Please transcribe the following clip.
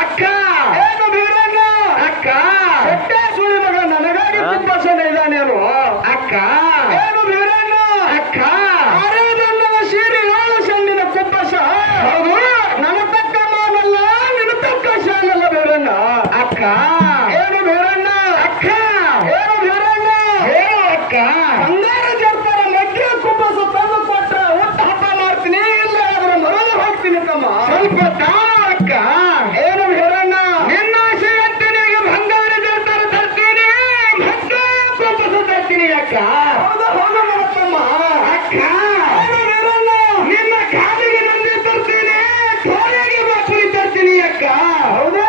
ಅಕ್ಕ ಏನು ಬೀರಣ್ಣ ಅಕ್ಕ ಹೊಟ್ಟೆ ಸುಳಿ ಮಗ ನನಗಾಗಿ ಕುಂಬಸನ ಇದ್ದಾನೇನು ಅಕ್ಕ ಏನು ಬೀರಣ್ಣ ಅಕ್ಕ ಅರೆ ಬಣ್ಣದ ಸೀರೆ 7 ಸಣ್ಣಿನ ಕುಂಬಸ ಹೌದು ನನ್ನ ತಕ್ಕ ಮಾನಲ್ಲ ನಿನ್ನ ತಕ್ಕ ಶಾನಲ್ಲ ಬೀರಣ್ಣ ಅಕ್ಕ ಏನು ಬೀರಣ್ಣ ಅಕ್ಕ ಏನು ಬೀರಣ್ಣ ಏನು ಅಕ್ಕ ಬಂಗಾರ ಜರ್ತರ ಮಧ್ಯ ಕುಂಬಸ ತಂದು ಕೊಟ್ರ ಒಟ್ಟು ಹಬ್ಬ ಮಾಡ್ತೀನಿ ಇಲ್ಲ ಅದರ ಮರಳು ಹೋಗ್ತೀನಿ ತಮ್ಮ ಸ್ವಲ್ಪ ಅಕ್ಕ ಏನು ಹೇಳಣ್ಣ ನಿನ್ನ ಆಸೆಯಂತನಿಗೆ ಬಂಗಾರ ಜರ್ತರ ತರ್ತೀನಿ ಭಕ್ತ ಕುಂಬಸ ತರ್ತೀನಿ ಅಕ್ಕ ಹೌದು ಹೌದು ಮಾಡತ್ತಮ್ಮ ಅಕ್ಕ ಏನು ಹೇಳಣ್ಣ ನಿನ್ನ ಕಾಲಿಗೆ ನಂದಿ ತರ್ತೀನಿ ತೋಳಿಗೆ ಬಾಪುರಿ ತರ್ತೀನಿ ಅಕ್ಕ ಹೌದಾ